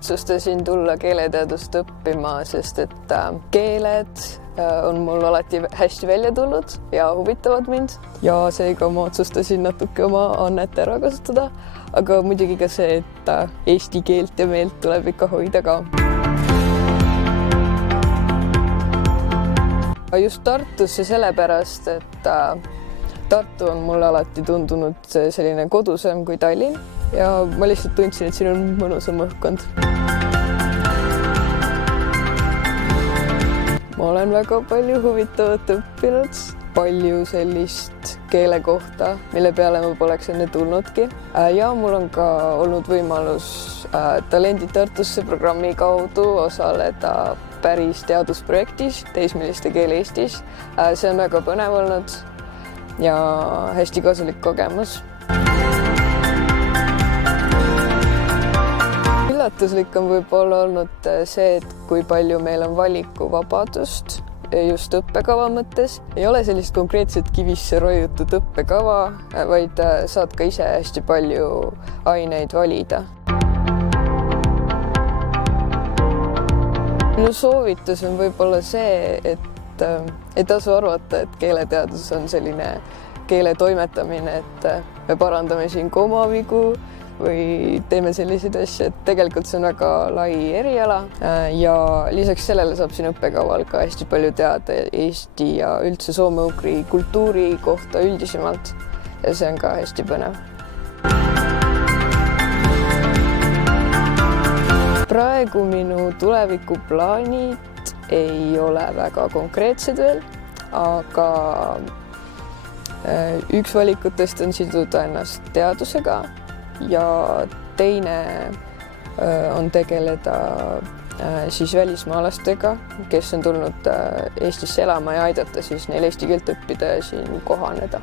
otsustasin tulla keeleteadust õppima, sest et keeled on mul alati hästi välja tulnud ja huvitavad mind ja seega ma otsustasin natuke oma annet ära kasutada, aga muidugi ka see, et eesti keelt ja meelt tuleb ikka hoida ka. Just Tartusse sellepärast, et Tartu on mulle alati tundunud selline kodusem kui Tallinn ja ma lihtsalt tundsin, et siin on mõnusam õhkkond. Ma olen väga palju huvitavat õppinud, palju sellist keele kohta, mille peale ma poleks enne tulnudki. Ja mul on ka olnud võimalus Talendid Tartusse programmi kaudu osaleda päris teadusprojektis Teismeliste keel Eestis. See on väga põnev olnud ja hästi kasulik kogemus. Üllatuslik on võib-olla olnud see, et kui palju meil on valikuvabadust just õppekava mõttes. Ei ole sellist konkreetset kivisse roiutud õppekava, vaid saad ka ise hästi palju aineid valida. Minu soovitus on võib-olla see, et ei tasu arvata, et keeleteadus on selline keele toimetamine, et me parandame siin komavigu või teeme selliseid asju, et tegelikult see on väga lai eriala ja lisaks sellele saab siin õppekaval ka hästi palju teada Eesti ja üldse soome-ugri kultuuri kohta üldisemalt ja see on ka hästi põnev. Praegu minu tulevikuplaanid ei ole väga konkreetsed veel, aga üks valikutest on siduda ennast teadusega ja teine on tegeleda siis välismaalastega, kes on tulnud Eestisse elama ja aidata siis neil eesti keelt õppida ja siin kohaneda.